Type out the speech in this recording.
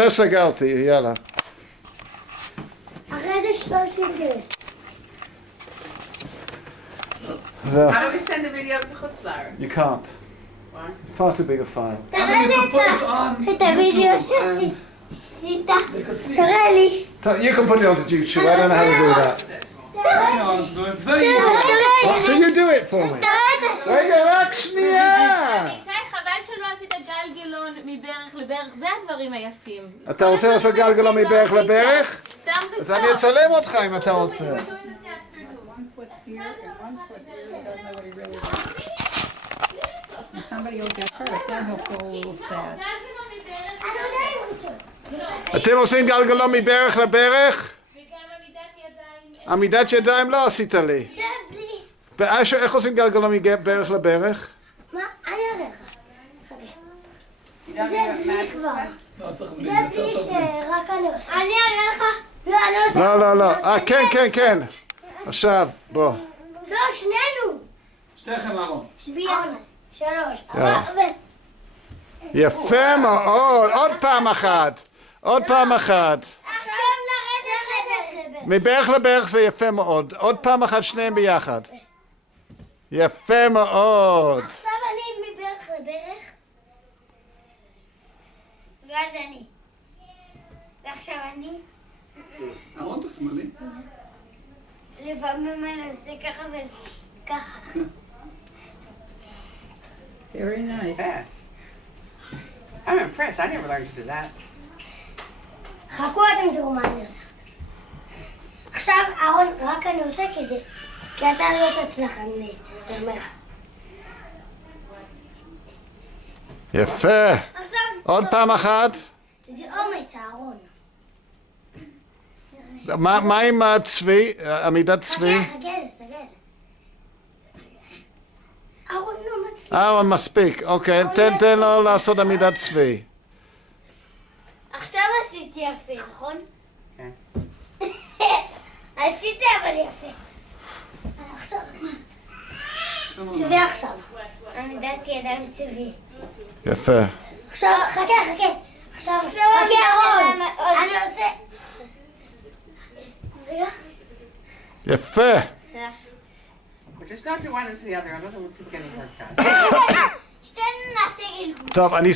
זה סגרתי, יאללה. אחרי זה 30 דקות. How do we send the video to Chutzlar? You can't. Why? It's far too big a file. תראה לי את הוידאו שעשית. תראה לי. You can put it onto YouTube. I don't know how to do that. So you do it for me. רגע, רק שנייה. איתי, חבל שלא עשית גלגלון מברך לברך, זה הדברים היפים. אתה רוצה לעשות גלגלון מברך לברך? סתם אז קצר. אני אצלם אותך אם אתה רוצה. Somebody will get hurt, then he'll feel sad. אתם עושים גלגלון מברך לברך? וגם עמידת ידיים. עמידת ידיים לא עשית לי. זה בלי. איך עושים גלגלון מברך לברך? מה? אני אראה לך. חכה. זה בלי כבר. זה בלי שרק אני עושה. אני אראה לך. לא, אני עושה. לא, לא. כן. עכשיו, בוא. לא, שנינו. שתיכם אהרון. ביחד. 3. יאללה. יפה מאוד. עוד פעם אחת. עכשיו נרד לברך. מברך לברך זה יפה מאוד. עוד פעם אחת שניהם ביחד. יפה מאוד. עכשיו אני מברך לברך. ואז אני. ועכשיו אני. אהרון אתה שמאלי. לפעמים אני עושה ככה וככה. Very nice. Yeah. I'm impressed. I never learned to do that. חכו אתם תראו מה אני עושה. עכשיו אהרון, רק אני עושה כי אתה לא תצליח, אני אומר לך. יפה. עכשיו עוד פעם אחת. זה אומץ אהרון. מה עם הצבי? עמידת צבי? חכה, סגל. אהרון לא מצליח. מספיק. אוקיי, תן לו לעשות עמידת צבי. עכשיו עשיתי יפה, נכון? כן. עשיתי אבל יפה. עכשיו. צבי עכשיו. עמידת ידיים צבי. יפה. עכשיו, חכה. עכשיו, אהרון. אני עושה... רגע. יפה. But just don't do one into the other. I don't want people getting hurt. שתינו נעשה גלגול. טוב, אני